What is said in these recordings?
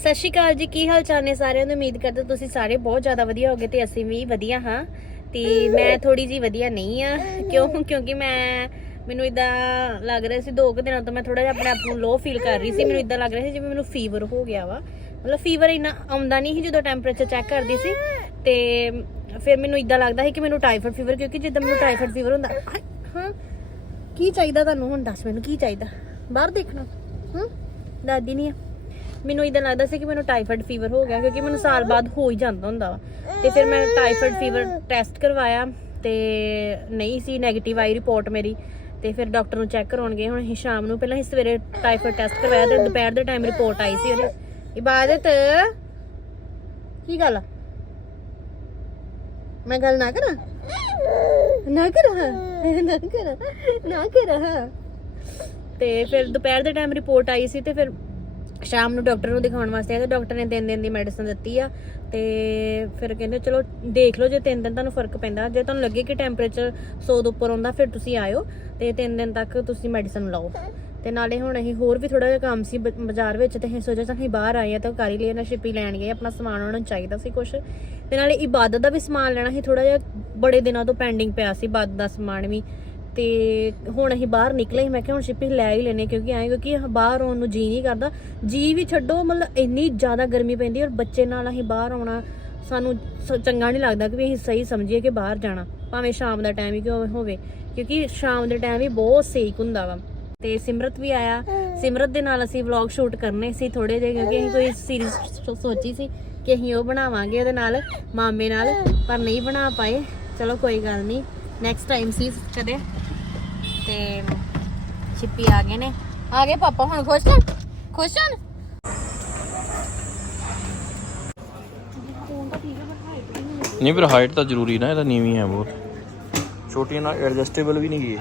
ਸਤਿ ਸ਼੍ਰੀ ਅਕਾਲ ਜੀ, ਕੀ ਹਾਲ ਚਾਲ ਨੇ ਸਾਰਿਆਂ ਨੂੰ? ਉਮੀਦ ਕਰਦਾ ਤੁਸੀਂ ਸਾਰੇ ਬਹੁਤ ਜ਼ਿਆਦਾ ਵਧੀਆ ਹੋਗੇ ਤੇ ਅਸੀਂ ਵੀ ਵਧੀਆ ਹਾਂ। ਤੇ ਮੈਂ ਥੋੜੀ ਜੀ ਵਧੀਆ ਨਹੀਂ ਆ। ਕਿਉਂ? ਕਿਉਂਕਿ ਮੈਂ, ਮੈਨੂੰ ਇਦਾਂ ਲੱਗ ਰਿਹਾ ਸੀ ਦੋ ਕੁ ਦਿਨਾਂ ਤੋਂ ਮੈਂ ਥੋੜਾ ਜਿਹਾ ਆਪਣੇ ਆਪ ਨੂੰ ਲੋ ਫੀਲ ਕਰ ਰਹੀ ਸੀ। ਮੈਨੂੰ ਇਦਾਂ ਲੱਗ ਰਿਹਾ ਸੀ ਜਿਵੇਂ ਮੈਨੂੰ ਫੀਵਰ ਹੋ ਗਿਆ ਵਾ। ਮਤਲਬ ਫੀਵਰ ਇੰਨਾ ਆਉਂਦਾ ਨਹੀਂ ਸੀ ਜਦੋਂ ਟੈਂਪਰੇਚਰ ਚੈੱਕ ਕਰਦੀ ਸੀ। ਤੇ ਫਿਰ ਮੈਨੂੰ ਇਦਾਂ ਲੱਗਦਾ ਸੀ ਕਿ ਮੈਨੂੰ ਟਾਈਫਾਇਡ ਫੀਵਰ ਕਿਉਂਕਿ ਜਦੋਂ ਮੈਨੂੰ ਟਾਈਫਾਇਡ ਫੀਵਰ ਹੁੰਦਾ ਹਾਂ, ਕੀ ਚਾਹੀਦਾ ਤੁਹਾਨੂੰ? ਹੁਣ ਦੱਸ ਮੈਨੂੰ ਕੀ ਚਾਹੀਦਾ? ਬਾਹਰ ਦੇਖਣਾ, ਹੂੰ? ਦਾਦੀ ਨਹੀਂ ਆ। ਮੈਨੂੰ ਇਦਾਂ ਲੱਗਦਾ ਸੀ ਕਿ ਮੈਨੂੰ ਟਾਈਫਾਇਡ ਫੀਵਰ ਹੋ ਗਿਆ, ਕਿਉਂਕਿ ਮੈਨੂੰ ਸਾਲ ਬਾਅਦ ਹੋ ਹੀ ਜਾਂਦਾ ਹੁੰਦਾ ਵਾ। ਤੇ ਫਿਰ ਮੈਂ ਟਾਈਫਾਇਡ ਫੀਵਰ ਟੈਸਟ ਕਰਵਾਇਆ ਤੇ ਨਹੀਂ ਸੀ 네ਗੇਟਿਵ ਆਈ ਰਿਪੋਰਟ ਮੇਰੀ। ਤੇ ਫਿਰ ਡਾਕਟਰ ਨੂੰ ਚੈੱਕ ਕਰਾਉਣ ਹੁਣ ਅਸੀਂ ਸ਼ਾਮ ਨੂੰ ਪਹਿਲਾਂ ਅਸੀਂ ਸਵੇਰੇ ਟਾਈਫਾਇਡ ਟੈਸਟ ਕਰਵਾਇਆ ਤੇ ਦੁਪਹਿਰ ਦੇ ਟਾਈਮ ਰਿਪੋਰਟ ਆਈ ਸੀ ਉਹਦੀ। ਇਬਾਦਤ, ਕੀ ਗੱਲ ਆ? ਮੈਂ ਗੱਲ ਨਾ ਕਰਾਂ? ਨਾ ਕਰਾਂ? ਨਾ ਕਰਾਂ? ਨਾ ਕਰਾਂ? ਤੇ ਫਿਰ ਦੁਪਹਿਰ ਦੇ ਟਾਈਮ ਰਿਪੋਰਟ ਆਈ ਸੀ ਤੇ ਫਿਰ ਸ਼ਾਮ ਨੂੰ ਡਾਕਟਰ ਨੂੰ ਦਿਖਾਉਣ ਵਾਸਤੇ ਆਏ ਤੇ ਡਾਕਟਰ ਨੇ ਤਿੰਨ ਦਿਨ ਦੀ ਮੈਡੀਸਨ ਦਿੱਤੀ ਆ ਤੇ ਫਿਰ ਕਹਿੰਦੇ ਚਲੋ ਦੇਖ ਲਓ ਜੇ ਤਿੰਨ ਦਿਨ ਤੁਹਾਨੂੰ ਫ਼ਰਕ ਪੈਂਦਾ, ਜੇ ਤੁਹਾਨੂੰ ਲੱਗੇ ਕਿ ਟੈਂਪਰੇਚਰ 100 ਤੋਂ ਉੱਪਰ ਆਉਂਦਾ ਫਿਰ ਤੁਸੀਂ ਆਇਓ ਤੇ ਤਿੰਨ ਦਿਨ ਤੱਕ ਤੁਸੀਂ ਮੈਡੀਸਨ ਲਓ। ਤੇ ਨਾਲੇ ਹੁਣ ਅਸੀਂ ਹੋਰ ਵੀ ਥੋੜਾ ਜਿਹਾ ਕੰਮ ਸੀ ਬ- ਬਾਜ਼ਾਰ ਵਿੱਚ ਤੇ ਅਸੀਂ ਸੋਚਿਆ ਅਸੀਂ ਬਾਹਰ ਆਏ ਆ ਤਾਂ ਕਰ ਹੀ ਲਿਆ ਨਾ ਛਿੱਪੀ ਲੈਣ ਗਏ, ਆਪਣਾ ਸਮਾਨ ਉਹਨਾਂ ਨੂੰ ਚਾਹੀਦਾ ਸੀ ਕੁਝ ਤੇ ਨਾਲੇ ਇਬਾਦਤ ਦਾ ਵੀ ਸਮਾਨ ਲੈਣਾ ਸੀ ਥੋੜਾ ਜਿਹਾ ਬੜੇ ਦਿਨਾਂ ਤੋਂ ਪੈਂਡਿੰਗ ਪਿਆ ਸੀ, ਇਬਾਦਤ ਦਾ ਸਮਾਨ ਵੀ। ਤੇ ਹੁਣ ਅਸੀਂ ਬਾਹਰ ਨਿਕਲੇ ਸੀ ਮੈਂ ਕਿਹਾ ਹੁਣ ਸ਼ਿਪੀ ਲੈ ਹੀ ਲੈਨੇ ਕਿਉਂਕਿ ਐਂ ਕਿਉਂਕਿ ਬਾਹਰ ਆਉਣ ਨੂੰ ਜੀ ਨਹੀਂ ਕਰਦਾ। ਜੀ ਵੀ ਛੱਡੋ, ਮਤਲਬ ਇੰਨੀ ਜ਼ਿਆਦਾ ਗਰਮੀ ਪੈਂਦੀ ਔਰ ਬੱਚੇ ਨਾਲ ਅਸੀਂ ਬਾਹਰ ਆਉਣਾ ਸਾਨੂੰ ਸ- ਚੰਗਾ ਨਹੀਂ ਲੱਗਦਾ ਕਿ ਵੀ ਅਸੀਂ ਸਹੀ ਸਮਝੀਏ ਕਿ ਬਾਹਰ ਜਾਣਾ, ਭਾਵੇਂ ਸ਼ਾਮ ਦਾ ਟਾਈਮ ਹੀ ਕਿਉਂ ਹੋਵੇ, ਕਿਉਂਕਿ ਸ਼ਾਮ ਦੇ ਟਾਈਮ ਵੀ ਬਹੁਤ ਸੇਕ ਹੁੰਦਾ ਵਾ। ਤੇ ਸਿਮਰਤ ਵੀ ਆਇਆ, ਸਿਮਰਤ ਦੇ ਨਾਲ ਅਸੀਂ ਵਲੌਗ ਸ਼ੂਟ ਕਰਨੇ ਸੀ ਥੋੜੇ ਜਿਹੇ, ਕਿਉਂਕਿ ਅਸੀਂ ਕੋਈ ਸੀਰੀਜ਼ ਸੋਚੀ ਸੀ ਕਿ ਅਸੀਂ ਉਹ ਬਣਾਵਾਂਗੇ ਉਹਦੇ ਨਾਲ, ਮਾਮੇ ਨਾਲ, ਪਰ ਨਹੀਂ ਬਣਾ ਪਾਏ। ਚਲੋ ਕੋਈ ਗੱਲ ਨਹੀਂ। ਨੈਕਸਟ ਟਾਈਮ ਸੀ ਕਦੇ ਤੇ ਛਿੱਪੀ ਆ ਗਏ ਨੇ। ਆ ਗਏ ਪਾਪਾ ਹੁਣ ਖੁਸ਼ ਹਨ ਖੁਸ਼ ਹਨ ਨਹੀਂ ਪਰ ਹਾਈਟ ਤਾਂ ਜ਼ਰੂਰੀ ਨਾ ਇਹਦਾ ਨੀਵੀਂ ਹੈ ਬਹੁਤ। ਛੋਟੀਆਂ ਨਾਲ ਐਡਜਸਟੇਬਲ ਵੀ ਨਹੀਂ ਗਈ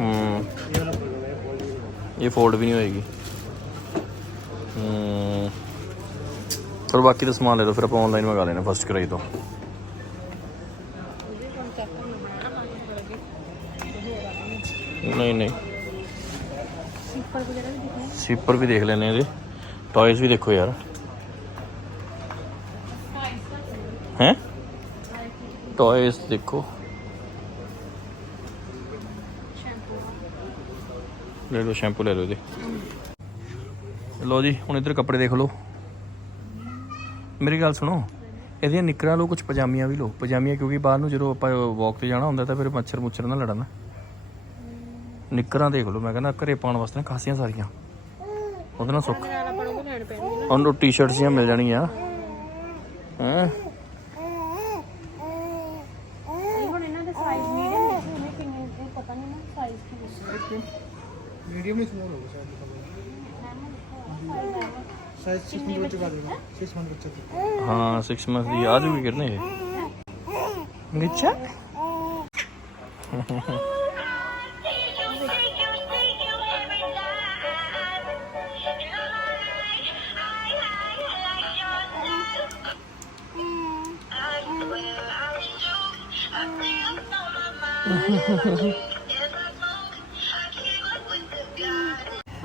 ਹੂੰ। ਇਹ ਫੋਲਡ ਵੀ ਨਹੀਂ ਹੋਏਗੀ। ਹੂੰ। ਪਰ ਬਾਕੀ ਦਾ ਸਮਾਨ ਲੈ ਲਓ, ਫਿਰ ਆਪਾਂ ਆਨਲਾਈਨ ਮੰਗਾ ਲੈਣਾ ਫਸਟ ਕਰਾਈ ਤੋਂ। ਨਹੀਂ ਨਹੀਂ। ਸੀਪਰ ਵੀ ਦੇਖ ਲੈਣੇ ਇਹਦੇ ਟੌਇਜ਼ ਵੀ ਦੇਖੋ ਯਾਰ। ਹੈ? ਟੌਇਜ਼ ਦੇਖੋ। ਲੈ ਲਓ ਸ਼ੈਂਪੂ ਲੈ ਲਓ ਇਹਦੇ ਲਓ ਜੀ, ਹੁਣ ਇੱਧਰ ਕੱਪੜੇ ਦੇਖ ਲਓ। ਮੇਰੀ ਗੱਲ ਸੁਣੋ, ਇਹਦੀਆਂ ਨਿਕਰਾਂ ਲਓ ਕੁਝ ਪਜਾਮੀਆਂ ਵੀ ਲਓ। ਪਜਾਮੀਆਂ ਕਿਉਂਕਿ ਬਾਹਰ ਨੂੰ ਜਦੋਂ ਆਪਾਂ ਵਾਕ ਤੇ ਜਾਣਾ ਹੁੰਦਾ ਤਾਂ ਫਿਰ ਮੱਛਰ ਮੁੱਛਰ ਨਾ ਲੜਨ। ਨਿੱਕਰਾਂ ਦੇਖ ਲਓ ਮੈਂ ਕਹਿੰਦਾ ਘਰੇ ਪਾਉਣ ਵਾਸਤੇ ਨਾ ਖਾਸੀਆਂ ਸਾਰੀਆਂ ਉਹਦੇ ਨਾਲ ਸੁੱਖ ਨਾਲ ਆਪਾਂ ਨੂੰ ਵੀ ਲੈਣ ਪੈਣਗੇ ਉਹਨੂੰ ਟੀ-ਸ਼ਰਟਸ ਜੀਆਂ ਮਿਲ ਜਾਣਗੀਆਂ ਹੈਂ ਹੁਣ ਇਹਨਾਂ ਦੇ ਸਾਈਜ਼ ਮੀਡੀਅਮ ਨੇ ਕਿੰਨੇ ਕਿੰਨੇ ਇਹ ਪਤਾ ਨਹੀਂ ਨਾ ਸਾਈਜ਼ ਕੀ मीडियम में स्मॉल होगा शायद साइज सिक्स मंथ बच्चे का देगा सिक्स मंथ बच्चे का ਹਾਂ 6 ਮੰਥ ਦੀ ਆ ਜੂਗੀ ਕਿਰਨੇ ਇਹ ਨਿੱਚਾ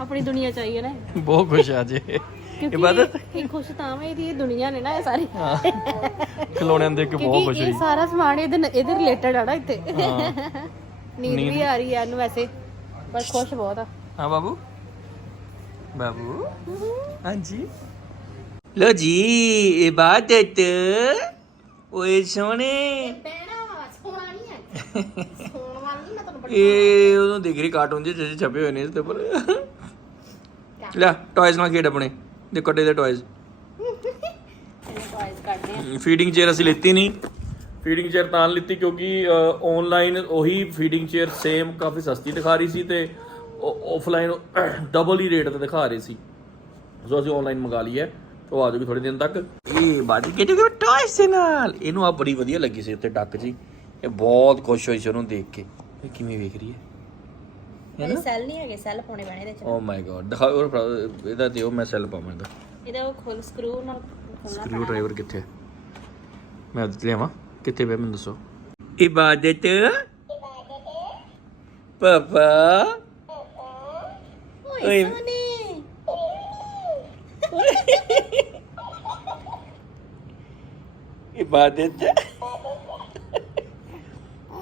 ਆਪਣੀ ਦੁਨੀਆ ਚਾਹੀਏ ਨਾ। ਬਹੁਤ ਖੁਸ਼ ਆ ਜੇ। ਇਬਾਦਤ? ਇਹ ਖੁਸ਼ ਤਾਂ ਵੇ ਇਹਦੀ ਇਹ ਦੁਨੀਆ ਨੇ ਨਾ ਇਹ ਸਾਰੀ। ਖਿਲੌਣਿਆਂ ਦੇ ਕੇ ਬਹੁਤ ਖੁਸ਼ ਹੋਈ। ਇਹ ਸਾਰਾ ਸਮਾਨ ਇਹਦੇ ਇਹਦੇ ਰਿਲੇਟਡ ਆ ਨਾ ਇੱਥੇ। ਨੀਂਦ ਵੀ ਆ ਰਹੀ ਆ ਇਹਨੂੰ ਵੈਸੇ ਪਰ ਖੁਸ਼ ਬਹੁਤ ਆ। ਹਾਂ ਬਾਬੂ। ਬਾਬੂ। ਹਾਂਜੀ। ਲੋ ਜੀ ਇਬਾਦਤ। ਓਏ ਸੋਹਣੇ। ਮੈਂ ਇਹ ਉਹਨੂੰ ਦੇਖ ਰਹੀ ਕਾਰਟੂਨ ਜਿਹੇ ਛਪੇ ਹੋਏ ਨੇ ਇਸ ਤੇ ਉੱਪਰ। ਲੈ ਟੌਇਜ਼ ਨਾਲ ਖੇਡ ਆਪਣੇ। ਦੇ ਕੱਡੇ ਦੇ ਟੌਇਜ਼ ਟੌਇਜ਼ ਕੱਢਦੇ ਫੀਡਿੰਗ ਚੇਅਰ ਅਸੀਂ ਲਿੱਤੀ ਨਹੀਂ। ਫੀਡਿੰਗ ਚੇਅਰ ਤਾਂ ਲਿੱਤੀ ਕਿਉਂਕਿ ਆਨਲਾਈਨ ਉਹੀ ਫੀਡਿੰਗ ਚੇਅਰ ਸੇਮ ਕਾਫੀ ਸਸਤੀ ਦਿਖਾ ਰਹੀ ਸੀ ਤੇ ਆਫਲਾਈਨ ਡਬਲ ਹੀ ਰੇਟ ਤੇ ਦਿਖਾ ਰਹੀ ਸੀ। ਸੋ ਅਸੀਂ ਆਨਲਾਈਨ ਮੰਗਾ ਲਈ ਹੈ। ਉਹ ਆ ਜਾਊਗੀ ਥੋੜੇ ਦਿਨ ਤੱਕ। ਇਹ ਬਾਡੀ ਕਿਤੇ ਕਿ ਟੌਇਸ ਦੇ ਨਾਲ? ਇਹਨੂੰ ਆ ਬੜੀ ਵਧੀਆ ਲੱਗੀ ਸੀ ਉੱਤੇ ਡੱਕ ਜੀ। ਇਹ ਬਹੁਤ ਖੁਸ਼ ਹੋਈ ਸੀ ਉਹਨੂੰ ਦੇਖ ਕੇ। ਇਹ ਕਿਵੇਂ ਵੇਖ ਰਹੀ ਹੈ? ਹੈਗੇ ਸੈੱਲ ਪਾਉਣੇ ਪੈਣੇ ਇਹਦੇ ਚ। ਓ ਮਾਈ ਗॉड ਦਿਖਾਓ ਹੋਰ ਭਰਾ, ਇਹਦਾ ਦਿਓ ਮੈਂ ਸੈੱਲ ਪਾਵਾਂ ਇਹਦਾ। ਇਹਦਾ ਖੋਲ ਸਕਰੂ ਨਾਲ ਖੋਲਣਾ ਸਕਰੂ ਡਰਾਈਵਰ ਕਿੱਥੇ ਮੈਂ ਲਿਆਵਾਂ। ਕਿੱਥੇ ਪਿਆ ਮੈਨੂੰ ਦੱਸੋ। ਇਬਾਦਤ ਪਾਪਾ। ਓਏ ਇਬਾਦਤ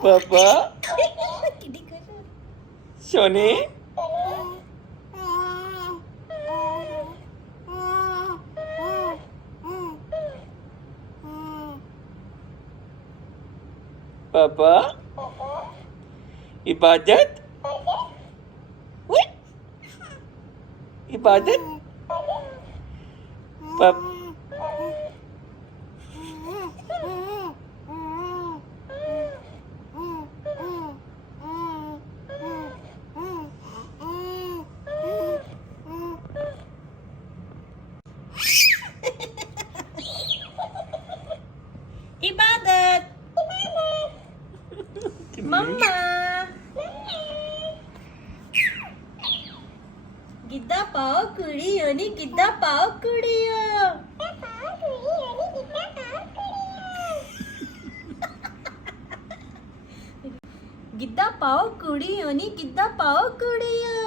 ਪਾਪਾ। ਸੋਨੇ ਪਾਪਾ ਇਬਾਦਤ ਓਏ ਇਬਾਦਤ ਗਿੱਧਾ ਪਾਓ ਕੁੜੀਓ? ਨੀ ਗਿੱਧਾ ਪਾਓ ਕੁੜੀਓ? ਗਿੱਧਾ ਪਾਓ ਕੁੜੀਓ? ਨੀ ਗਿੱਧਾ ਪਾਓ ਕੁੜੀਓ?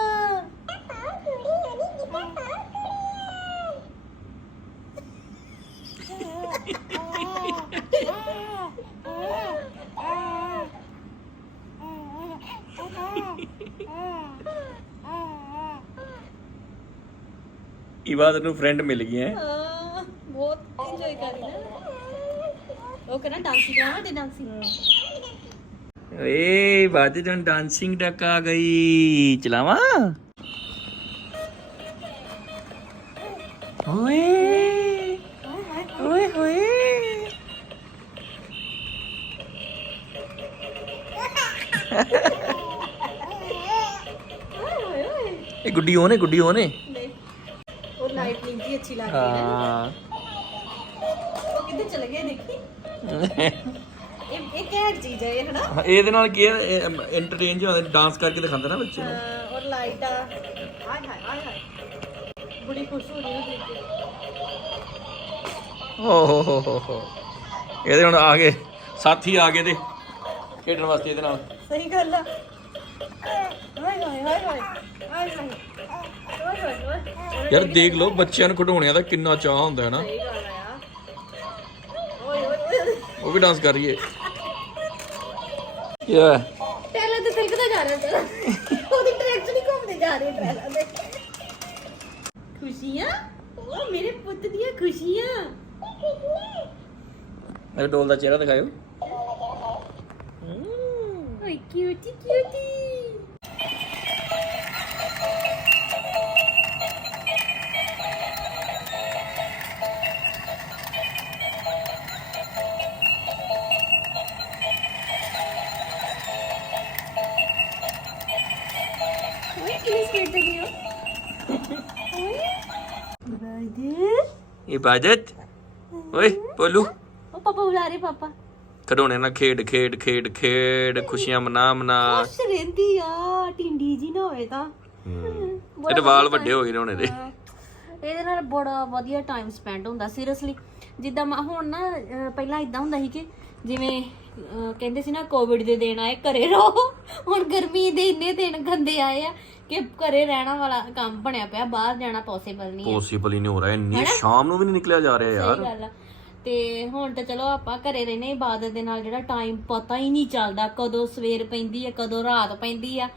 ਇਬਾਦਤ ਨੂੰ ਫਰੈਂਡ ਮਿਲ ਗਏ ਹੈ ਹਾਂ, ਬਹੁਤ ਇੰਜੋਏ ਕਰ ਨਾ। ਉਹ ਕਹਿੰਦਾ ਡਾਂਸਿੰਗ ਕਰਾਵਾਂ ਤੇ ਡਾਂਸਿੰਗ ਏ ਇਬਾਦਤ ਨੂੰ ਡਾਂਸਿੰਗ ਡੱਕ ਆ ਗਈ। ਚਲਾਵਾ? ਓਏ ਓਏ ਹੋਏ ਇਹ ਗੁੱਡੀ ਉਹਨੇ ਗੁੱਡੀ ਉਹਨੇ ਨਹੀਂ ਉਹ ਲਾਈਟ ਨਹੀਂ ਜੀ ਅੱਛੀ ਲੱਗ ਰਹੀ ਹੈ। ਹਾਂ ਉਹ ਕਿੱਥੇ ਚਲੇ ਗਏ ਦੇਖੀ? ਇਹ ਇਹ ਕਿਹੜੀ ਚੀਜ਼ ਹੈ ਇਹ ਹਨਾ? ਇਹਦੇ ਨਾਲ ਕੀ ਹੈ ਐਂਟਰਟੇਨ ਜਿਹਾ ਡਾਂਸ ਕਰਕੇ ਦਿਖਾਉਂਦਾ ਨਾ ਬੱਚੇ ਨੂੰ। ਔਰ ਲਾਈਟ ਆ। ਹਾਏ ਹਾਏ ਹਾਏ ਹਾਏ। ਬੜੀ ਖੁਸ਼ ਹੋ ਰਹੀ ਹੈ ਦੇਖ ਕੇ। ਓ ਹੋ ਹੋ ਹੋ ਹੋ। ਇਹਦੇ ਹੁਣ ਆ ਗਏ ਸਾਥੀ ਆ ਗਏ ਤੇ ਖੇਡਣ ਵਾਸਤੇ ਇਹਦੇ ਨਾਲ। ਸਹੀ ਗੱਲ ਆ। ਹਾਏ ਹਾਏ ਹਾਏ ਹਾਏ ਹਾਏ ਹਾਏ ਓਏ ਹੋਏ ਹੋਏ ਯਾਰ ਦੇਖ ਲਓ ਬੱਚਿਆਂ ਨੂੰ ਖਿਡੌਣਿਆਂ ਦਾ ਕਿੰਨਾ ਚਾਹ ਹੁੰਦਾ ਹੈ ਨਾ। ਸਹੀ ਗੱਲ ਆ ਯਾਰ। ਓਏ ਓਏ ਓਏ ਉਹ ਵੀ ਡਾਂਸ ਕਰ ਰਹੀ ਹੈ ਯਾ ਟੈਲਾਂ ਤੇ ਤਿਲਕਦਾ ਜਾ ਰਿਹਾ ਤੇਰਾ ਉਹਦੀ ਡਾਇਰੈਕਸ਼ਨ ਹੀ ਘੁੰਮਦੇ ਜਾ ਰਹੇ ਟੈਲਾਂ ਦੇ ਖੁਸ਼ੀਆਂ? ਉਹ ਮੇਰੇ ਪੁੱਤ ਦੀਆਂ ਖੁਸ਼ੀਆਂ। ਮੇਰੇ ਡੋਲ ਦਾ ਚਿਹਰਾ ਦਿਖਾਇਓ। ਓਏ ਕਿਊਟੀ ਕਿਊਟੀ ਇਬਾਦਤ। ਓਏ ਬੋਲੂ। ਉਹ ਪਾਪਾ ਬੁਲਾ ਰਹੇ ਪਾਪਾ। ਖਿਡੌਣਿਆਂ ਨਾਲ ਖੇਡ ਖੇਡ ਖੇਡ ਖੇਡ ਖੁਸ਼ੀਆਂ ਮਨਾ ਮਨਾ। ਖੁਸ਼ ਰਹਿੰਦੀ ਆ ਟਿੰਡੀ ਜੀ ਨਾ ਹੋਏ ਤਾਂ। ਇਹਦੇ ਵਾਲ ਵੱਡੇ ਹੋ ਗਏ ਨੇ ਹੁਣ ਇਹਦੇ ਹਾਂ। ਇਹਦੇ ਨਾਲ ਬੜਾ ਵਧੀਆ ਟਾਈਮ ਸਪੈਂਡ ਹੁੰਦਾ ਸੀਰੀਅਸਲੀ ਜਿੱਦਾਂ ਮੈਂ ਹੁਣ ਨਾ ਅਹ, ਪਹਿਲਾਂ ਇਦਾਂ ਹੁੰਦਾ ਸੀ ਕਿ ਜਿਵੇਂ ਅਹ, ਕਹਿੰਦੇ ਸੀ ਨਾ ਕੋਵਿਡ ਦੇ ਦਿਨ ਆਏ ਘਰੇ ਰਹੋ। ਹੁਣ ਗਰਮੀ ਦੇ ਇੰਨੇ ਦਿਨ ਗੰਦੇ ਆਏ ਆ ਕਿ ਘਰੇ ਰਹਿਣਾ ਵਾਲਾ ਕੰਮ ਬਣਿਆ ਪਿਆ ਬਾਹਰ ਜਾਣਾ ਪੋਸੀਬਲ ਨਹੀਂ ਹੈ ਪੋਸੀਬਲ ਹੀ ਨਹੀਂ ਹੋ ਰਿਹਾ ਇੰਨੀ ਸ਼ਾਮ ਨੂੰ ਵੀ ਨਹੀਂ ਨਿਕਲਿਆ ਜਾ ਰਿਹਾ ਯਾਰ। ਗੱਲ ਆ। ਤੇ ਹੁਣ ਤਾਂ ਚਲੋ ਆਪਾਂ ਘਰੇ ਰਹਿੰਦੇ ਇਬਾਦਤ ਦੇ ਨਾਲ ਜਿਹੜਾ ਟਾਈਮ ਪਤਾ ਹੀ ਨਹੀਂ ਚੱਲਦਾ ਕਦੋਂ ਸਵੇਰ ਪੈਂਦੀ ਹੈ ਕਦੋਂ ਰਾਤ ਪੈਂਦੀ ਆ।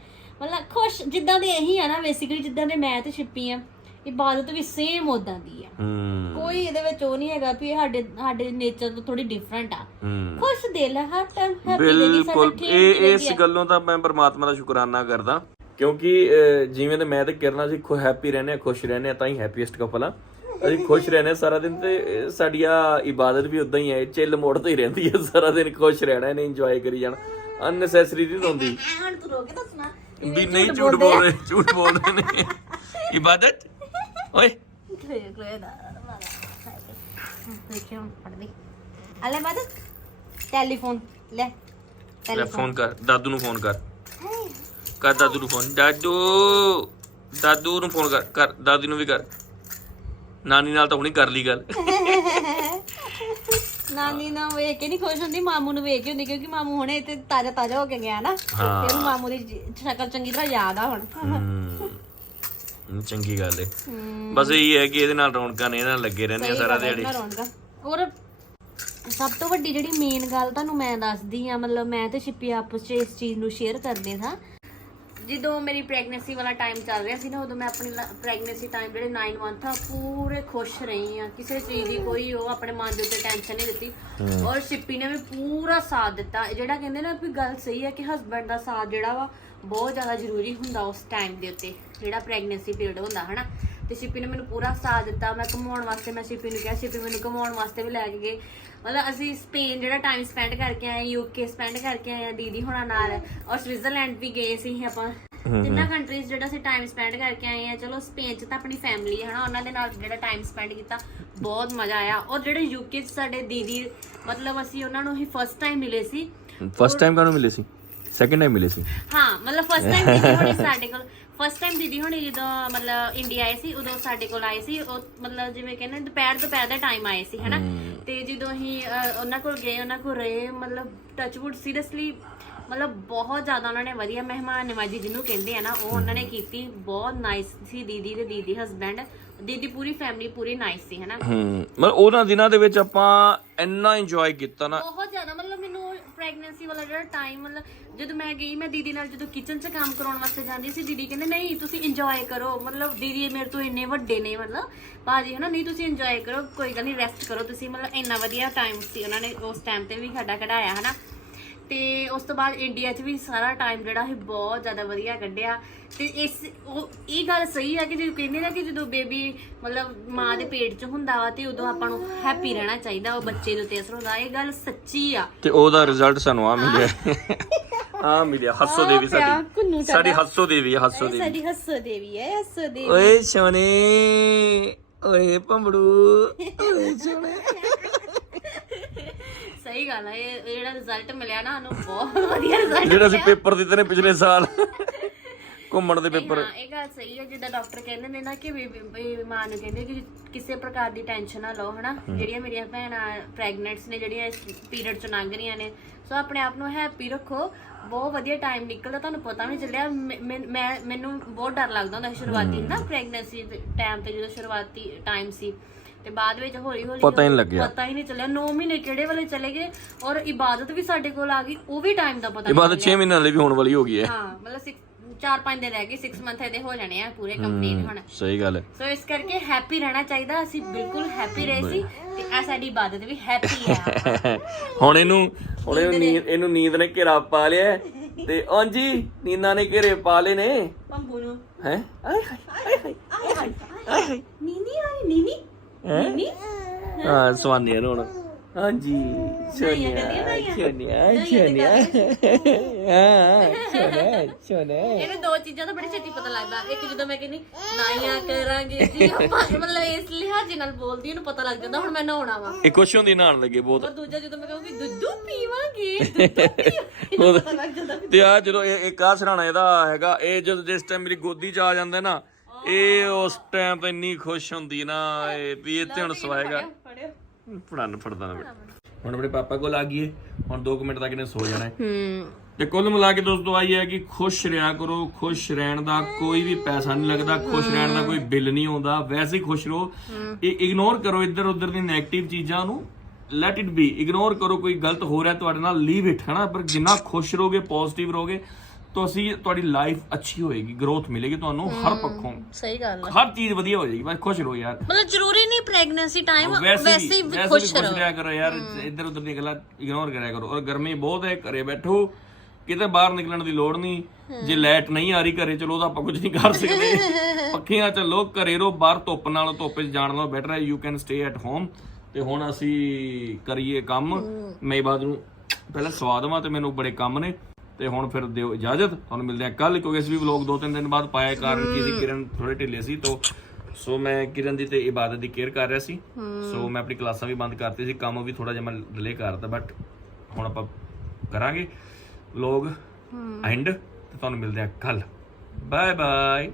ਮਤਲਬ ਖੁਸ਼ ਜਿੱਦਾਂ ਦੇ ਇਹੀ ਆ ਨਾ ਬੇਸਿਕਲੀ ਜਿੱਦਾਂ ਦੇ ਮੈਂ ਤੇ ਛਿੱਪੀ ਆ ਇਬਾਦਤ ਵੀ ਸੇਮ ਉਦਾਂ ਦੀ ਆ। ਹੂੰ। ਕੋਈ ਇਹਦੇ ਵਿੱਚ ਉਹ ਨਹੀਂ ਹੈਗਾ ਵੀ ਇਹ ਸਾਡੇ ਸਾਡੇ ਨੇਚਰ ਤੋਂ ਥੋੜੀ ਡਿਫਰੈਂਟ ਆ। ਹੂੰ। ਖੁਸ਼ ਦਿਲ ਆ ਹਰ ਟਾਈਮ ਹੈਪੀ ਬਿਲਕੁਲ। ਸਾਡੇ ਇਹ ਇਸ ਗੱਲੋਂ ਤਾਂ ਮੈਂ ਪਰਮਾਤਮਾ ਦਾ ਸ਼ੁਕਰਾਨਾ ਕਰਦਾ। ਕਿਉਂਕਿ ਅਹ, ਜਿਵੇਂ ਤੇ ਮੈਂ ਤੇ ਕਿਰਨਾ ਸੀ ਖੁ ਹੈਪੀ ਰਹਿੰਦੇ ਆ ਖੁਸ਼ ਰਹਿੰਦੇ ਆ ਤਾਂ ਹੀ ਹੈਪੀਐਸਟ ਕਪਲ ਆ। ਅਸੀਂ ਖੁਸ਼ ਰਹਿੰਦੇ ਹਾਂ ਸਾਰਾ ਦਿਨ ਤੇ ਅਹ, ਸਾਡੀ ਆ ਇਬਾਦਤ ਵੀ ਉਦਾਂ ਹੀ ਹੈ ਚਿੱਲ ਮੋੜ ਤੇ ਹੀ ਰਹਿੰਦੀ ਹੈ ਸਾਰਾ ਦਿਨ ਖੁਸ਼ ਰਹਿਣਾ ਇਹਨੇ ਇੰਜੋਏ ਕਰੀ ਜਾਣਾ। ਅਨਨੈਸੈਸਰੀ ਨਹੀਂ ਹੁੰਦੀ ਹੁਣ ਤੂੰ ਰੋਕੇ ਦੱਸਣਾ ਵੀ ਨਹੀਂ ਝੂਠ ਬੋਲ ਰਹੇ ਝੂਠ ਬੋਲਦੇ ਨੇ। ਇਬਾਦਤ? ਓਏ। ਕਲੇ ਕਲੇ ਦਾ ਮਾਰਾ ਦੇਖਿਓ ਪੜਦੀ ਅਲੇ ਬਾਦਤ ਟੈਲੀਫੋਨ ਲੈ ਲੈ ਫੋਨ ਕਰ। ਦਾਦੂ ਨੂੰ ਫੋਨ ਕਰ। ਕਰ ਦਾਦੂ ਨੂੰ ਫੋਨ ਦਾਦੂ! ਦਾਦੂ ਨੂੰ ਫੋਨ ਕਰ। ਕਰ। ਦਾਦੀ ਨੂੰ ਵੀ ਕਰ। ਨਾਨੀ ਨਾਲ ਤਾਂ ਹੁਣੀ ਕਰ ਲਈ ਗੱਲ। ਨਾਨੀ ਨਾ ਵੇਖ ਕੇ ਨਹੀਂ ਖੁਸ਼ ਹੁੰਦੀ ਮਾਮੂ ਨੂੰ ਵੇਖ ਕੇ ਹੁੰਦੀ ਕਿਉਂਕਿ ਮਾਮੂ ਹੁਣੇ ਇੱਥੇ ਤਾਜ਼ਾ ਤਾਜ਼ਾ ਹੋ ਕੇ ਗਿਆ ਨਾ। ਹਾਂ। ਮਾਮੂ ਦੀ ਜ- ਸ਼ਕਲ ਚੰਗੀ ਤਰ੍ਹਾਂ ਯਾਦ ਆ ਹੁਣ। ਹਮ, ਚੰਗੀ ਗੱਲ ਏ। ਬਸ ਇਹ ਹੈ ਕਿ ਇਹਦੇ ਨਾਲ ਰੌਣਕਾਂ ਨੇ ਇਹਦੇ ਨਾਲ ਲੱਗੇ ਰਹਿੰਦੇ ਆ ਸਾਰਾ ਦਿਹਾੜੀ। ਇਹਨਾਂ ਰੌਣਕਾਂ। ਔਰ ਸਭ ਤੋਂ ਵੱਡੀ ਜਿਹੜੀ ਮੇਨ ਗੱਲ ਤੁਹਾਨੂੰ ਮੈਂ ਦੱਸਦੀ ਆ ਮਤਲਬ ਮੈਂ ਤੇ ਸ਼ਿਪੀ ਆਪਸ 'ਚ ਇਸ ਚੀਜ਼ ਨੂੰ ਸ਼ੇਅਰ ਕਰਦੇ ਸਾਂ। ਜਦੋਂ ਮੇਰੀ ਪ੍ਰੈਗਨੈਂਸੀ ਵਾਲਾ ਟਾਈਮ ਚੱਲ ਰਿਹਾ ਸੀ ਨਾ ਉਦੋਂ ਮੈਂ ਆਪਣੀ ਪ੍ਰੈਗਨੈਂਸੀ ਟਾਈਮ ਜਿਹੜੇ 9 ਮੰਥ ਆ ਪੂਰੇ ਖੁਸ਼ ਰਹੀ ਆ ਕਿਸੇ ਚੀਜ਼ ਦੀ ਕੋਈ ਉਹ ਆਪਣੇ ਮਨ ਦੇ ਉੱਤੇ ਟੈਨਸ਼ਨ ਨਹੀਂ ਦਿੱਤੀ। ਔਰ ਸ਼ਿਪੀ ਨੇ ਵੀ ਪੂਰਾ ਸਾਥ ਦਿੱਤਾ। ਜਿਹੜਾ ਕਹਿੰਦੇ ਨਾ ਵੀ ਗੱਲ ਸਹੀ ਹੈ ਕਿ ਹਸਬੰਡ ਦਾ ਸਾਥ ਜਿਹੜਾ ਵਾ ਬਹੁਤ ਜ਼ਿਆਦਾ ਜ਼ਰੂਰੀ ਹੁੰਦਾ ਉਸ ਟਾਈਮ ਦੇ ਉੱਤੇ ਜਿਹੜਾ ਪ੍ਰੈਗਨੈਂਸੀ ਪੀਰੀਅਡ ਹੁੰਦਾ ਹਨਾ? ਤੇ ਸ਼ਿਪੀ ਨੇ ਮੈਨੂੰ ਪੂਰਾ ਸਾਥ ਦਿੱਤਾ ਮੈਂ ਘੁਮਾਉਣ ਵਾਸਤੇ ਮੈਂ ਸ਼ਿਪੀ ਨੂੰ ਕਿਹਾ ਸ਼ਿਪੀ ਮੈਨੂੰ ਘੁਮਾਉਣ ਵਾਸਤੇ ਵੀ ਲੈ ਕੇ ਗਏ। ਮਤਲਬ ਅਸੀਂ ਸਪੇਨ ਜਿਹੜਾ ਟਾਈਮ ਸਪੈਂਡ ਕਰਕੇ ਆਏ ਯੂਕੇ ਸਪੈਂਡ ਕਰਕੇ ਆਏ ਆ ਦੀਦੀ ਹੋਣਾ ਨਾਲ ਔਰ ਸਵਿਟਜ਼ਰਲੈਂਡ ਵੀ ਗਏ ਸੀ ਆਪਾਂ। ਤਿੰਨਾਂ ਕੰਟਰੀਜ਼ ਜਿਹੜਾ ਅਸੀਂ ਟਾਈਮ ਸਪੈਂਡ ਕਰਕੇ ਆਏ ਆ ਚਲੋ ਸਪੇਨ ਚ ਤਾਂ ਆਪਣੀ ਫੈਮਿਲੀ ਹੈ ਹਨਾ? ਉਹਨਾਂ ਦੇ ਨਾਲ ਜਿਹੜਾ ਟਾਈਮ ਸਪੈਂਡ ਕੀਤਾ ਬਹੁਤ ਮਜ਼ਾ ਆਇਆ। ਔਰ ਜਿਹੜੇ ਯੂਕੇ ਚ ਸਾਡੇ ਦੀਦੀ ਮਤਲਬ ਅਸੀਂ ਉਹਨਾਂ ਨੂੰ ਹੀ ਫਸਟ ਟਾਈਮ ਮਿਲੇ ਸੀ। ਫਸਟ ਟਾਈਮ ਕਾਹਨੂੰ ਮਿਲੇ ਸੀ? ਸੈਕਿੰਡ ਟਾਈਮ ਮਿਲੇ ਸੀ। ਹਾਂ ਮਤਲਬ ਫਸਟ ਟਾਈਮ ਦੀਦੀ ਹੋਣੀ ਸਾਡੇ ਕੋਲ ਫਸਟ ਟਾਈਮ ਦੀਦੀ ਹੋਣੀ ਜਦੋਂ ਮਤਲਬ ਇੰਡੀਆ ਆਏ ਸੀ ਉਦੋਂ ਸਾਡੇ ਕੋਲ ਆਏ ਸੀ। ਉਹ ਮਤਲਬ ਜਿਵੇਂ ਕਹਿੰਦੇ ਦੁਪਹਿਰ ਦੁਪਹਿਰ ਦਾ ਟਾਈਮ ਆਏ ਸੀ ਹਨਾ? ਤੇ ਜਦੋਂ ਅਸੀਂ ਅਹ, ਉਹਨਾਂ ਕੋਲ ਗਏ ਉਹਨਾਂ ਕੋਲ ਰਹੇ ਮਤਲਬ ਟੱਚਵੁੱਡ ਸੀਰੀਅਸਲੀ ਮਤਲਬ ਬਹੁਤ ਜ਼ਿਆਦਾ ਉਹਨਾਂ ਨੇ ਵਧੀਆ ਮਹਿਮਾਨ ਨਵਾਜੀ ਜਿਹਨੂੰ ਕਹਿੰਦੇ ਆ ਨਾ ਉਹ ਉਹਨਾਂ ਨੇ ਕੀਤੀ। ਬਹੁਤ ਨਾਈਸ ਸੀ ਦੀਦੀ ਤੇ ਦੀਦੀ ਹਸਬੈਂਡ ਦੀਦੀ ਪੂਰੀ ਫੈਮਿਲੀ ਪੂਰੀ ਨਾਈਸ ਸੀ ਹਨਾ? ਹੂੰ ਮਤਲਬ ਉਹਨਾਂ ਦਿਨਾਂ ਦੇ ਵਿੱਚ ਆਪਾਂ ਇੰਨਾ ਇੰਜੋਏ ਕੀਤਾ ਨਾ। ਬਹੁਤ ਜ਼ਿਆਦਾ ਮਤਲਬ ਮੈਨੂੰ ਪ੍ਰੈਗਨੈਂਸੀ ਵਾਲਾ ਜਿਹੜਾ ਟਾਈਮ ਮਤਲਬ ਜਦੋਂ ਮੈਂ ਗਈ ਮੈਂ ਦੀਦੀ ਨਾਲ ਜਦੋਂ ਕਿਚਨ 'ਚ ਕੰਮ ਕਰਾਉਣ ਵਾਸਤੇ ਜਾਂਦੀ ਸੀ ਦੀਦੀ ਕਹਿੰਦੇ ਨਹੀਂ ਤੁਸੀਂ ਇੰਜੋਏ ਕਰੋ। ਮਤਲਬ ਦੀਦੀ ਮੇਰੇ ਤੋਂ ਇੰਨੇ ਵੱਡੇ ਨੇ ਮਤਲਬ ਬਾਜੀ ਹਨਾ ਨਹੀਂ ਤੁਸੀਂ ਇੰਜੋਏ ਕਰੋ ਕੋਈ ਗੱਲ ਨਹੀਂ ਰੈਸਟ ਕਰੋ ਤੁਸੀਂ। ਮਤਲਬ ਇੰਨਾ ਵਧੀਆ ਟਾਈਮ ਸੀ ਉਹਨਾਂ ਨੇ ਉਸ ਟਾਈਮ ਤੇ ਵੀ ਸਾਡਾ ਕਢਾਇਆ ਹਨਾ? ਤੇ ਉਸ ਤੋਂ ਬਾਅਦ ਇੰਡੀਆ 'ਚ ਵੀ ਸਾਰਾ ਟਾਈਮ ਜਿਹੜਾ ਸੀ ਬਹੁਤ ਜ਼ਿਆਦਾ ਵਧੀਆ ਕੱਢਿਆ। ਤੇ ਇਸ ਉਹ ਇਹ ਗੱਲ ਸਹੀ ਹੈ ਕਿ ਜਦੋਂ ਕਹਿੰਦੇ ਨਾ ਕਿ ਜਦੋਂ ਬੇਬੀ ਮਤਲਬ ਮਾਂ ਦੇ ਪੇਟ 'ਚ ਹੁੰਦਾ ਵਾ ਤੇ ਉਦੋਂ ਆਪਾਂ ਨੂੰ ਹੈਪੀ ਰਹਿਣਾ ਚਾਹੀਦਾ ਉਹ ਬੱਚੇ ਦੇ ਉੱਤੇ ਅਸਰ ਹੁੰਦਾ ਇਹ ਗੱਲ ਸੱਚੀ ਆ। ਤੇ ਉਹਦਾ ਰਿਜ਼ਲਟ ਸਾਨੂੰ ਆ ਮਿਲਿਆ। ਆ ਮਿਲਿਆ ਹੱਸੋ ਦੇਵੀ ਸਾਡੀ। ਸਾਡੀ। ਹੱਸੋ ਦੇਵੀ ਹੈ ਹੱਸੋ ਦੇਵੀ। ਸਾਡੀ ਹੱਸੋ ਦੇਵੀ ਹੈ ਹੱਸੋ ਦੇਵੀ। ਓਏ ਸੋਨੇ ਓਏ ਭੰਬੜੂ ਓਏ ਸੋਨੇ। ਸਹੀ ਗੱਲ ਹੈ ਇਹ ਇਹ ਜਿਹੜਾ ਰਿਜ਼ਲਟ ਮਿਲਿਆ ਨਾ ਸਾਨੂੰ ਬਹੁਤ ਵਧੀਆ ਰਿਜ਼ਲਟ ਜਿਹੜਾ ਅਸੀਂ ਪੇਪਰ ਦਿੱਤੇ ਨੇ ਪਿਛਲੇ ਸਾਲ। ਘੁੰਮਣ ਦੇ ਪੇਪਰ ਹਾਂ ਇਹ ਗੱਲ ਸਹੀ ਹੈ ਜਿੱਦਾਂ ਡਾਕਟਰ ਕਹਿੰਦੇ ਨੇ ਨਾ ਕਿ ਬੇਬੀ ਬੇ- ਮਾਂ ਨੂੰ ਕਹਿੰਦੇ ਕਿ ਕਿਸੇ ਪ੍ਰਕਾਰ ਦੀ ਟੈਨਸ਼ਨ ਨਾ ਲਓ ਹਨਾ? ਜਿਹੜੀਆਂ ਮੇਰੀਆਂ ਭੈਣਾਂ ਪ੍ਰੈਗਨੈਂਟਸ ਨੇ ਜਿਹੜੀਆਂ ਇਸ ਪੀਰੀਅਡ ਚ ਲੰਘ ਰਹੀਆਂ ਨੇ। ਸੋ ਆਪਣੇ ਆਪ ਨੂੰ ਹੈਪੀ ਰੱਖੋ। ਬਹੁਤ ਵਧੀਆ ਟਾਈਮ ਨਿਕਲਦਾ ਤੁਹਾਨੂੰ ਪਤਾ ਵੀ ਨਹੀਂ ਚੱਲਿਆ। ਮੈਂ- ਮੈਂ ਮੈਂ- ਮੈਨੂੰ ਬਹੁਤ ਡਰ ਲੱਗਦਾ ਹੁੰਦਾ ਸੀ ਸ਼ੁਰੂਆਤੀ ਹਨਾ ਪ੍ਰੈਗਨੈਂਸੀ ਟਾਈਮ ਤੇ ਜਦੋਂ ਸ਼ੁਰੂਆਤੀ ਟਾਈਮ ਸੀ। ਤੇ ਬਾਅਦ ਵਿੱਚ ਹੌਲੀ ਹੌਲੀ ਪਤਾ ਹੀ ਨਹੀਂ ਲੱਗਿਆ। ਪਤਾ ਹੀ ਨਹੀਂ ਚੱਲਿਆ। 9 ਮਹੀਨੇ ਕਿਹੜੇ ਵੇਲੇ ਚਲੇ ਗਏ ਔਰ ਇਬਾਦਤ ਵੀ ਸਾਡੇ ਕੋਲ ਆ ਗਈ ਉਹ ਵੀ ਟਾਈਮ ਦਾ ਪਤਾ ਇਹ ਨਹੀਂ ਬਾਅਦ 6 ਮਹੀਨਿਆਂ ਲਈ ਵੀ ਹੋਣ ਵਾਲੀ ਹੋ ਗਈ ਹੈ। ਹਾਂ ਮਤਲਬ 4 5 ਦਿਨ ਰਹਿ ਗਏ 6 ਮੰਥ ਇਹਦੇ ਹੋ ਜਾਣੇ ਆ ਪੂਰੇ ਕੰਪਲੀਟ ਹੁਣ। ਸਹੀ ਗੱਲ ਹੈ। ਸੋ ਇਸ ਕਰਕੇ ਹੈਪੀ ਰਹਿਣਾ ਚਾਹੀਦਾ ਅਸੀਂ ਬਿਲਕੁਲ ਹੈਪੀ ਰਹੇ ਸੀ ਤੇ ਆ ਸਾਡੀ ਇਬਾਦਤ ਵੀ ਹੈਪੀ ਆ ਹੁਣ ਇਹਨੂੰ ਹੁਣ ਇਹਨੂੰ ਨੀਂਦ ਇਹਨੂੰ ਨੀਂਦ ਨੇ ਘੇਰਾ ਪਾ ਲਿਆ ਹੈ ਤੇ ਹਾਂਜੀ ਨੀਨਾ ਨੇ ਘੇਰੇ ਪਾ ਲਏ ਨੇ। ਪੰਬੂ ਨੂੰ। ਹੈ? ਆਏ ਹਾਏ ਆਏ ਹਾਏ ਆਏ ਹਾਏ ਨੀਨੀ ਆ ਨੀਨੀ। ਹੈਂ? ਨੀਨੀ ਹਾਂ ਸਵਾਨੀਆ ਨੂੰ ਹੁਣ। ਹਾਂਜੀ ਸੋਨੀਆ ਸੋਨੀਆ ਸੋਨੀਆ ਹਾਂ ਸੋਨੀਆ ਸੋਨੀਆ ਇਹਨੂੰ ਦੋ ਚੀਜ਼ਾਂ ਦਾ ਬੜੀ ਛੇਤੀ ਪਤਾ ਲੱਗਦਾ। ਇੱਕ ਜਦੋਂ ਮੈਂ ਕਹਿੰਦੀ ਨਾਈਆਂ ਕਰਾਂਗੇ ਜੀ ਆਪਾਂ ਮਤਲਬ ਇਸ ਲਿਹਾਜ਼ ਨਾਲ ਬੋਲਦੀ ਇਹਨੂੰ ਪਤਾ ਲੱਗ ਜਾਂਦਾ ਹੁਣ ਮੈਂ ਨਹਾਉਣਾ ਵਾ। ਇਹ ਖੁਸ਼ ਹੁੰਦੀ ਨਹਾਣ ਲੱਗੇ ਬਹੁਤ। ਔਰ ਦੂਜਾ ਜਦੋਂ ਮੈਂ ਕਹੂੰਗੀ ਦੁੱਧੂ ਪੀਵਾਂਗੇ ਦੁੱਧੂ ਪੀਵਾਂਗੇ ਇਹਨੂੰ ਪਤਾ ਲੱਗ ਜਾਂਦਾ ਤੇ ਆ ਜਦੋਂ ਇਹ ਇੱਕ ਆ ਸਰਾਣਾ ਇਹਦਾ ਹੈਗਾ ਇਹ ਜਦੋਂ ਜਿਸ ਟਾਈਮ ਮੇਰੀ ਗੋਦੀ 'ਚ ਆ ਜਾਂਦਾ ਨਾ ਇਹ ਉਸ ਟਾਈਮ ਤੇ ਇੰਨੀ ਖੁਸ਼ ਹੁੰਦੀ ਨਾ ਇਹ ਵੀ ਇਹ ਤੇ ਹੁਣ ਸਵਾਏਗਾ। ਫੜਨ ਫੜਦਾ ਨਾ ਹੁਣ ਆਪਣੇ ਪਾਪਾ ਕੋਲ ਆ ਗਈਏ ਹੁਣ 2 ਮਿੰਟ ਤੱਕ ਇਹਨੇ ਸੋ ਜਾਣਾ ਹੈ ਹੂੰ। ਤੇ ਕੁੱਲ ਮਿਲਾ ਕੇ ਦੋਸਤੋ ਆਈ ਹੈ ਕਿ ਖੁਸ਼ ਰਿਹਾ ਕਰੋ ਖੁਸ਼ ਰਹਿਣ ਦਾ ਕੋਈ ਵੀ ਪੈਸਾ ਨਹੀਂ ਲੱਗਦਾ ਖੁਸ਼ ਰਹਿਣ ਦਾ ਕੋਈ ਬਿੱਲ ਨਹੀਂ ਆਉਂਦਾ ਵੈਸੇ ਹੀ ਖੁਸ਼ ਰਹੋ। ਇਹ ਇਗਨੋਰ ਕਰੋ ਇੱਧਰ ਉੱਧਰ ਦੀ 네ਗੇਟਿਵ ਚੀਜ਼ਾਂ ਨੂੰ ਲੈਟ ਇਟ ਬੀ ਇਗਨੋਰ ਕਰੋ ਕੋਈ ਗਲਤ ਹੋ ਰਿਹਾ ਤੁਹਾਡੇ ਨਾਲ ਲੀਵ ਇਟ ਹਨਾ? ਪਰ ਜਿੰਨਾ ਖੁਸ਼ ਰਹੋਗੇ ਪੋਜ਼ਿਟਿਵ ਰਹੋਗੇ ਤੁਸੀਂ ਤੁਹਾਡੀ ਲਾਈਫ ਅੱਛੀ ਹੋਏਗੀ ਗਰੋਥ ਮਿਲੇਗੀ ਤੁਹਾਨੂੰ ਹਰ ਪੱਖੋਂ। ਸਹੀ ਗੱਲ ਆ। ਹਰ ਚੀਜ਼ ਵਧੀਆ ਹੋ ਜਾਏਗੀ ਬਸ ਖੁਸ਼ ਰਹੋ ਯਾਰ। ਮਤਲਬ ਜ਼ਰੂਰੀ ਨਹੀਂ ਪ੍ਰੈਗਨੈਂਸੀ ਟਾਈਮ ਵੈਸੇ ਵੀ ਹੀ ਖੁਸ਼ ਰਹੋ। ਕਰੋ ਯਾਰ ਇੱਧਰ ਉੱਧਰ ਦੀਆਂ ਗੱਲਾਂ ਇਗਨੋਰ ਕਰਿਆ ਕਰੋ। ਔਰ ਗਰਮੀ ਬਹੁਤ ਹੈ ਘਰੇ ਬੈਠੋ ਕਿਤੇ ਬਾਹਰ ਨਿਕਲਣ ਦੀ ਲੋੜ ਨਹੀਂ। ਜੇ ਲਾਈਟ ਨਹੀਂ ਆ ਰਹੀ ਘਰੇ ਚਲੋ ਉਹਦਾ ਆਪਾਂ ਕੁਝ ਨਹੀਂ ਕਰ ਸਕਦੇ। ਪੱਖੀਆਂ ਚੱਲੋ ਘਰੇ ਰੋ ਬਾਹਰ ਧੁੱਪ ਨਾਲੋਂ ਧੁੱਪ 'ਚ ਜਾਣ ਨਾਲੋਂ ਬੈਟਰ ਹੈ। You can stay at home ਤੇ ਹੁਣ ਅਸੀਂ ਕਰੀਏ ਕੰਮ। ਮੈਂ ਬਾਅਦ ਨੂੰ ਪਹਿਲਾਂ ਸਵਾਦ ਵਾਂ ਤੇ ਮੈਨੂੰ ਬੜੇ ਕੰਮ ਨੇ। ਤੇ ਹੁਣ ਫਿਰ ਦਿਓ ਇਜਾਜ਼ਤ। ਤੁਹਾਨੂੰ ਮਿਲਦੇ ਆ ਕੱਲ ਕਿਉਂਕਿ ਅਸੀਂ ਵੀ ਵਲੌਗ ਦੋ ਤਿੰਨ ਦਿਨ ਬਾਅਦ ਪਾਇਆ ਕਾਰਨ ਕੀ ਸੀ? ਕਿਰਨ ਥੋੜੇ ਢਿੱਲੇ ਸੀ ਤੋਂ ਸੋ ਮੈਂ ਕਿਰਨ ਦੀ ਤੇ ਇਬਾਦਤ ਦੀ ਕੇਅਰ ਕਰ ਰਿਹਾ ਸੀ। ਸੋ ਮੈਂ ਆਪਣੀ ਕਲਾਸਾਂ ਵੀ ਬੰਦ ਕਰਤੀ ਸੀ ਕੰਮ ਵੀ ਥੋੜਾ ਜਿਹਾ ਮੈਂ ਡਿਲੇ ਕਰਤਾ ਬਟ ਹੁਣ ਆਪਾਂ ਕਰਾਂਗੇ ਵਲੌਗ ਐਂਡ ਤੇ ਤੁਹਾਨੂੰ ਮਿਲਦੇ ਆ ਕੱਲ ਬਾਏ ਬਾਏ